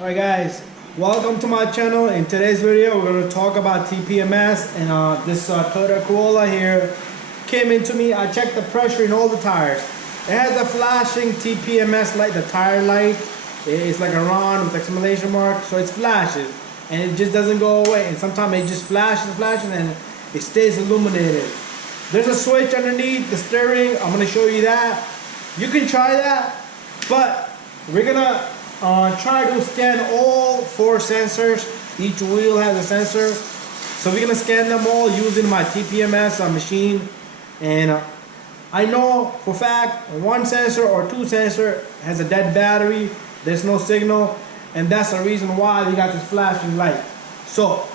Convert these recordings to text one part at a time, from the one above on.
Alright guys, welcome to my channel. In today's video we're going to talk about TPMS, and this Toyota Corolla here came into me. I checked the pressure in all the tires. It has a flashing TPMS light, the tire light. It's like a round with exclamation mark, so it flashes and it just doesn't go away, and sometimes it just flashes and it stays illuminated. There's a switch underneath the steering. I'm going to show you that. You can try that, but we're gonna try to scan all 4 sensors. Each wheel has a sensor, so we're gonna scan them all using my TPMS machine. And I know for fact 1 sensor or 2 sensor has a dead battery. There's no signal, and that's the reason why we got this flashing light. So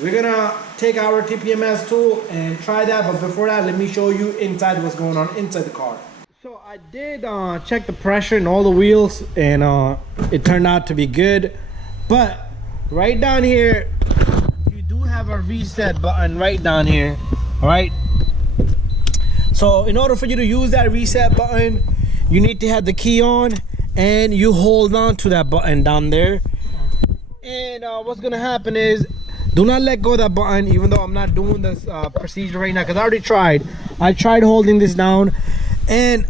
we're gonna take our TPMS tool and try that, but before that, let me show you inside what's going on inside the car. So I did check the pressure in all the wheels, and it turned out to be good. But right down here, you do have a reset button right down here. All right. So in order for you to use that reset button, you need to have the key on, and you hold on to that button down there. And what's gonna happen is, do not let go of that button, even though I'm not doing this procedure right now, because I already tried. I tried holding this down. And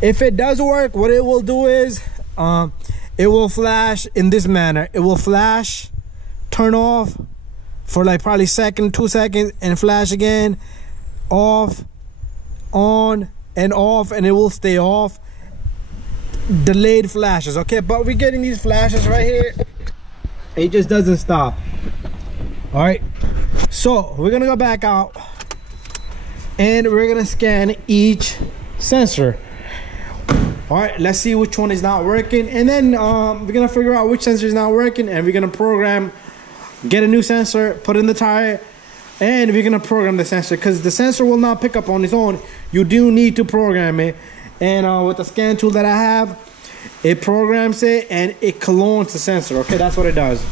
if it does work, what it will do is it will flash in this manner. It will flash, turn off for like probably 2 seconds, and flash again, off, on, and off, and it will stay off. Delayed flashes, okay? But we're getting these flashes right here. It just doesn't stop. All right, so we're gonna go back out, and we're gonna scan each sensor. All right, let's see which one is not working, and then we're gonna figure out which sensor is not working, and we're gonna program, get a new sensor, put in the tire, and we're gonna program the sensor, because the sensor will not pick up on its own. You do need to program it, and with the scan tool that I have, it programs it and it clones the sensor. Okay, that's what it does.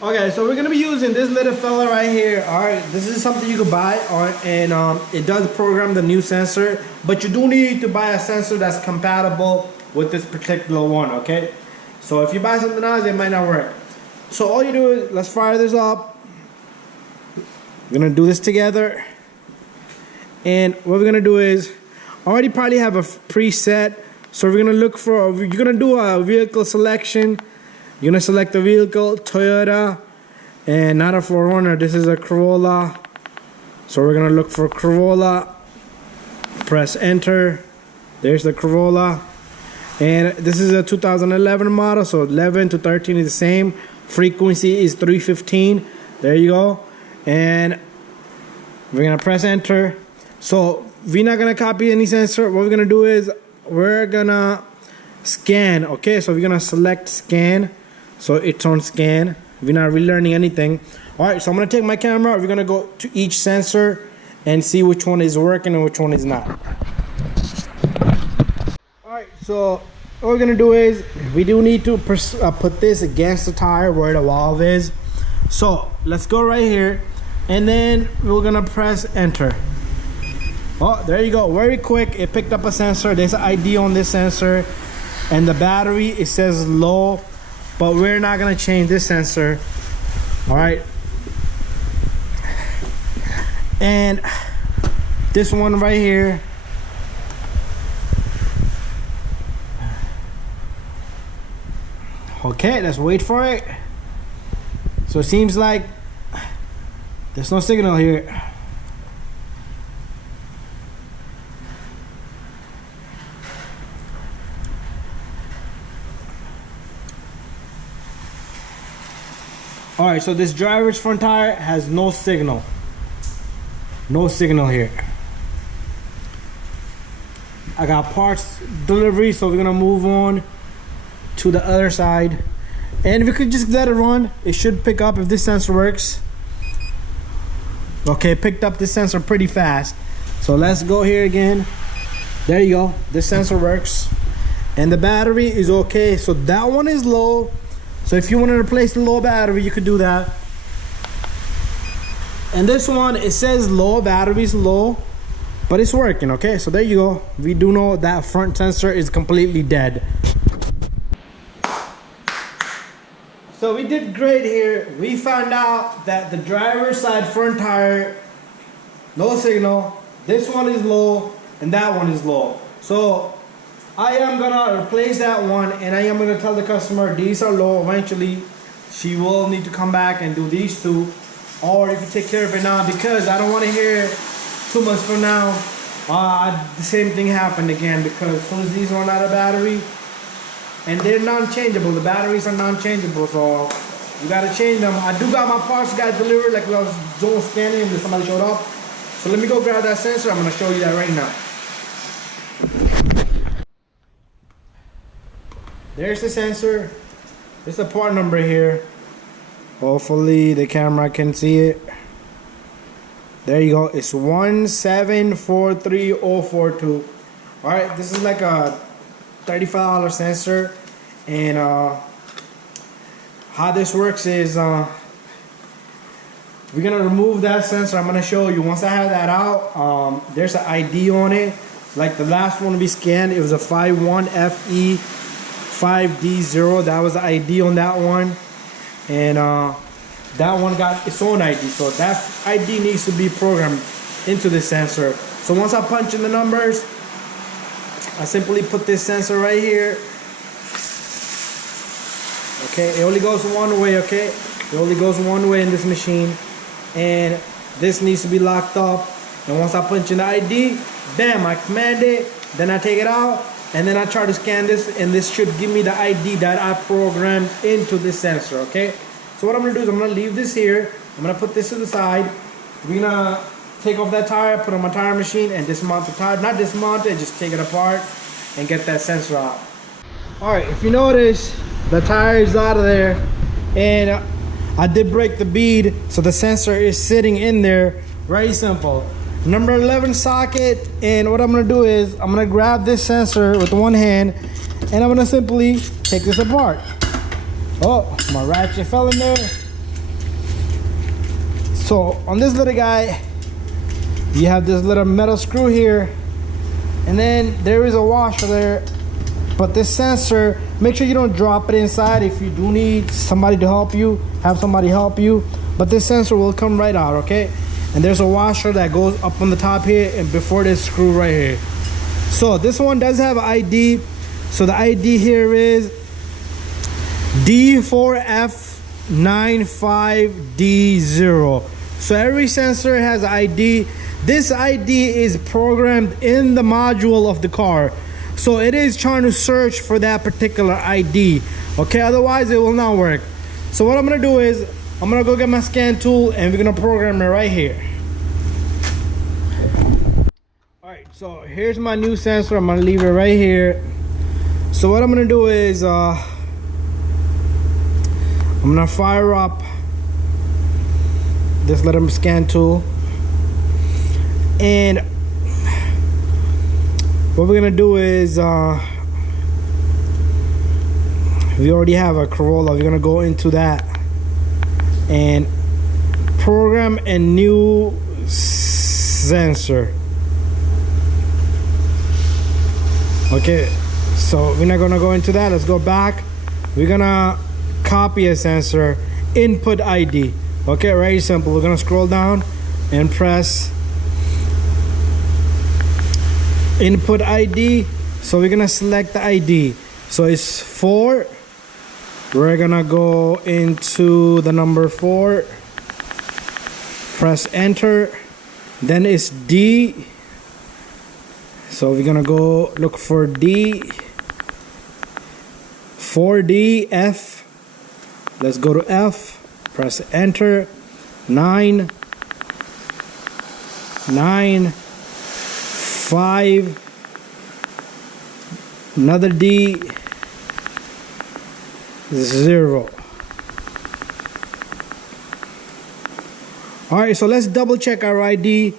Okay, so we're gonna be using this little fella right here. All right, this is something you could buy, all right, and it does program the new sensor, but you do need to buy a sensor that's compatible with this particular one. Okay, so if you buy something else, it might not work. So all you do is, let's fire this up. We're gonna do this together, and what we're gonna do is, already probably have a preset, so we're gonna look for, you're gonna do a vehicle selection. You're gonna select the vehicle, Toyota, and not a 4Runner. This is a Corolla. So we're gonna look for Corolla. Press enter. There's the Corolla. And this is a 2011 model, so 11 to 13 is the same. Frequency is 315. There you go. And we're gonna press enter. So we're not gonna copy any sensor. What we're gonna do is, we're gonna scan. Okay, so we're gonna select scan. So it's on scan. We're not relearning anything. All right, so I'm gonna take my camera. We're gonna go to each sensor and see which one is working and which one is not. All right, so what we're gonna do is, we do need to put this against the tire where the valve is. So let's go right here, and then we're gonna press enter. Oh, there you go, very quick. It picked up a sensor. There's an ID on this sensor, and the battery, it says low, but we're not gonna change this sensor. All right, and this one right here, okay, let's wait for it. So it seems like there's no signal here. All right, so this driver's front tire has no signal. No signal here. I got parts delivery, so we're gonna move on to the other side. And we could just let it run. It should pick up if this sensor works. Okay, picked up this sensor pretty fast. So let's go here again. There you go, this sensor works. And the battery is okay, so that one is low. So if you want to replace the low battery, you could do that. And this one, it says low, battery is low, but it's working. Okay, so there you go. We do know that front sensor is completely dead. So we did great here. We found out that the driver's side front tire, no signal. This one is low and that one is low. So I am gonna replace that one, and I am gonna tell the customer these are low. Eventually she will need to come back and do these two, or you can take care of it now, because I don't want to hear 2 months from now the same thing happened again, because as soon as these run out of battery, and they're non-changeable, the batteries are non-changeable, so you gotta change them. I do got my parts guys delivered, like I was doing scanning and somebody showed up. So let me go grab that sensor. I'm gonna show you that right now. There's the sensor. There's the part number here. Hopefully the camera can see it. There you go. It's 1743042. All right, this is like a $35 sensor, and how this works is we're gonna remove that sensor. I'm gonna show you once I have that out. There's an ID on it, like the last one we scanned. It was a 51FE5D0. That was the ID on that one, and that one got its own ID. So that ID needs to be programmed into the sensor. So once I punch in the numbers, I simply put this sensor right here. Okay, it only goes one way, okay? It only goes one way in this machine. And this needs to be locked up. And once I punch in the ID, bam, I command it, then I take it out, and then I try to scan this, and this should give me the ID that I programmed into this sensor, okay? So what I'm gonna do is I'm gonna leave this here. I'm gonna put this to the side. We're gonna take off that tire, put on my tire machine, and dismount the tire. Not dismount it, just take it apart and get that sensor out. All right, if you notice, the tire is out of there, and I did break the bead, so the sensor is sitting in there. Very simple. Number 11 socket, and what I'm gonna do is I'm gonna grab this sensor with one hand, and I'm gonna simply take this apart. Oh, my ratchet fell in there. So on this little guy, you have this little metal screw here, and then there is a washer there. But this sensor, make sure you don't drop it inside. If you do need somebody to help you, have somebody help you. But this sensor will come right out, okay? And there's a washer that goes up on the top here and before this screw right here. So this one does have an ID. So the ID here is D4F95D0. So every sensor has an ID. This ID is programmed in the module of the car. So it is trying to search for that particular ID. Okay, otherwise it will not work. So what I'm gonna do is, I'm gonna go get my scan tool and we're gonna program it right here. All right, so here's my new sensor. I'm gonna leave it right here. So what I'm gonna do is, I'm gonna fire up this little scan tool, and what we're gonna do is we already have a Corolla. We're gonna go into that and program a new sensor. Okay, so we're not gonna go into that. Let's go back. We're gonna copy a sensor, input ID. Okay, very simple. We're gonna scroll down and press input ID. So we're gonna select the ID. So it's 4. We're gonna go into the number 4. Press enter. Then it's D. So we're gonna go look for D. 4D, F. Let's go to F. Press enter. 9, 5, another D, 0. All right, so let's double check our ID.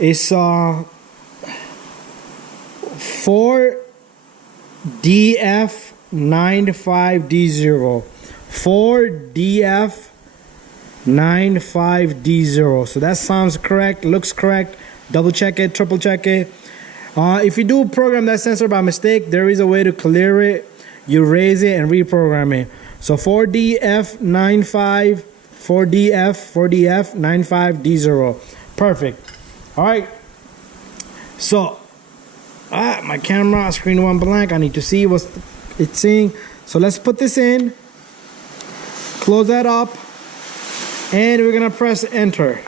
It's 4DF95D0. 4DF95D0. So that sounds correct, looks correct. Double check it, triple check it. If you do program that sensor by mistake, there is a way to clear it. You raise it and reprogram it. So 4DF95D0. Perfect. All right. So my camera screen went blank. I need to see what it's saying. So let's put this in. Close that up. And we're gonna press enter.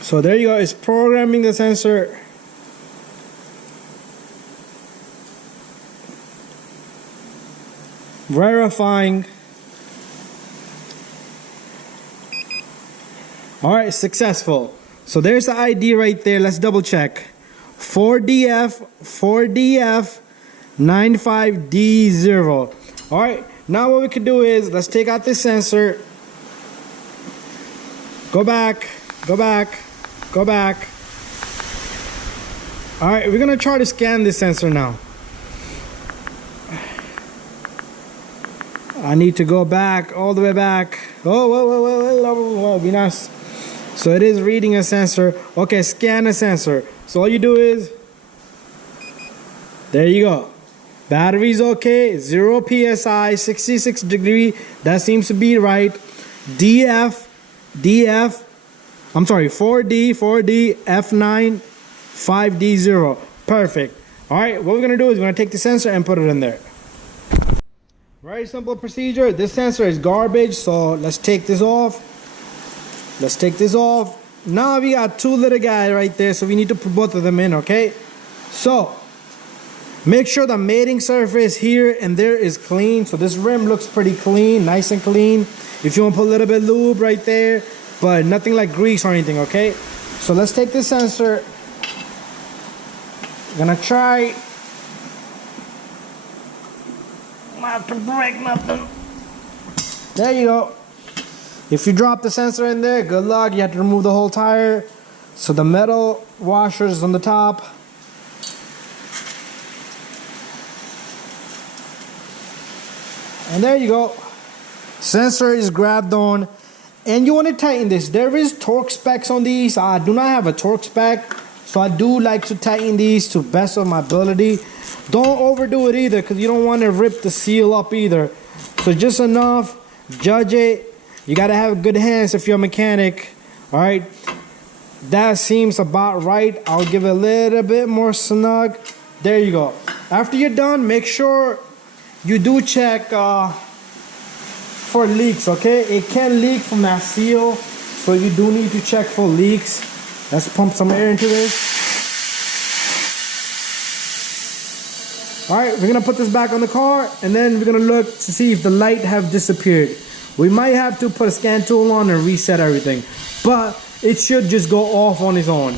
So there you go. It's programming the sensor. Verifying. All right, successful. So there's the ID right there. Let's double check. 4DF95D0. All right, now what we can do is let's take out this sensor. Go back. All right, we're gonna try to scan this sensor now. I need to go back, all the way back. Oh, be nice. So it is reading a sensor. Okay, scan a sensor. So all you do is, there you go. Battery's okay, 0 PSI, 66 degree. That seems to be right. 4D F9 5D0. Perfect. All right, what we're gonna do is we're gonna take the sensor and put it in there. Very simple procedure. This sensor is garbage, so let's take this off. Now we got two little guys right there, so we need to put both of them in, okay? So make sure the mating surface here and there is clean. So this rim looks pretty clean, nice and clean. If you want to put a little bit of lube right there, but nothing like grease or anything, okay? So let's take this sensor. Gonna try not to break nothing. There you go. If you drop the sensor in there, good luck. You have to remove the whole tire. So the metal washer is on the top. And there you go. Sensor is grabbed on. And you want to tighten this. There is torque specs on these. I do not have a torque spec, so I do like to tighten these to best of my ability. Don't overdo it either, because you don't want to rip the seal up either. So just enough. Judge it. You got to have good hands if you're a mechanic. All right. That seems about right. I'll give it a little bit more snug. There you go. After you're done, make sure you do check for leaks, okay? It can leak from that seal, so you do need to check for leaks. Let's pump some air into this. All right, we're gonna put this back on the car, and then we're gonna look to see if the light have disappeared. We might have to put a scan tool on and reset everything, but it should just go off on its own.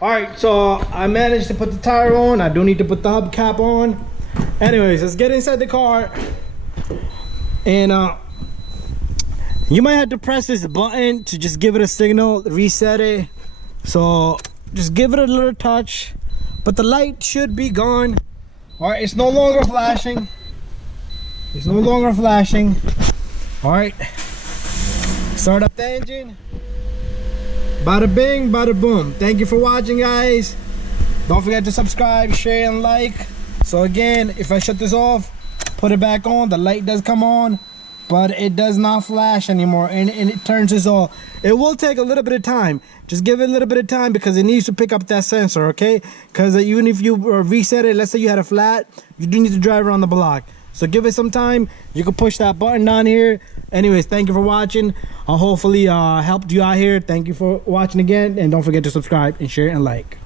All right, so I managed to put the tire on. I do need to put the hubcap on. Anyways, let's get inside the car. And you might have to press this button to just give it a signal, reset it. So just give it a little touch, but the light should be gone. All right, it's no longer flashing. All right, start up the engine. Bada bing, bada boom. Thank you for watching, guys. Don't forget to subscribe, share, and like. So again, if I shut this off, put it back on, the light does come on, but it does not flash anymore, and it turns this off. It will take a little bit of time. Just give it a little bit of time, because it needs to pick up that sensor, okay? Because even if you reset it, let's say you had a flat, you do need to drive around the block. So give it some time. You can push that button down here. Anyways, thank you for watching. I'll hopefully helped you out here. Thank you for watching again, and don't forget to subscribe and share and like.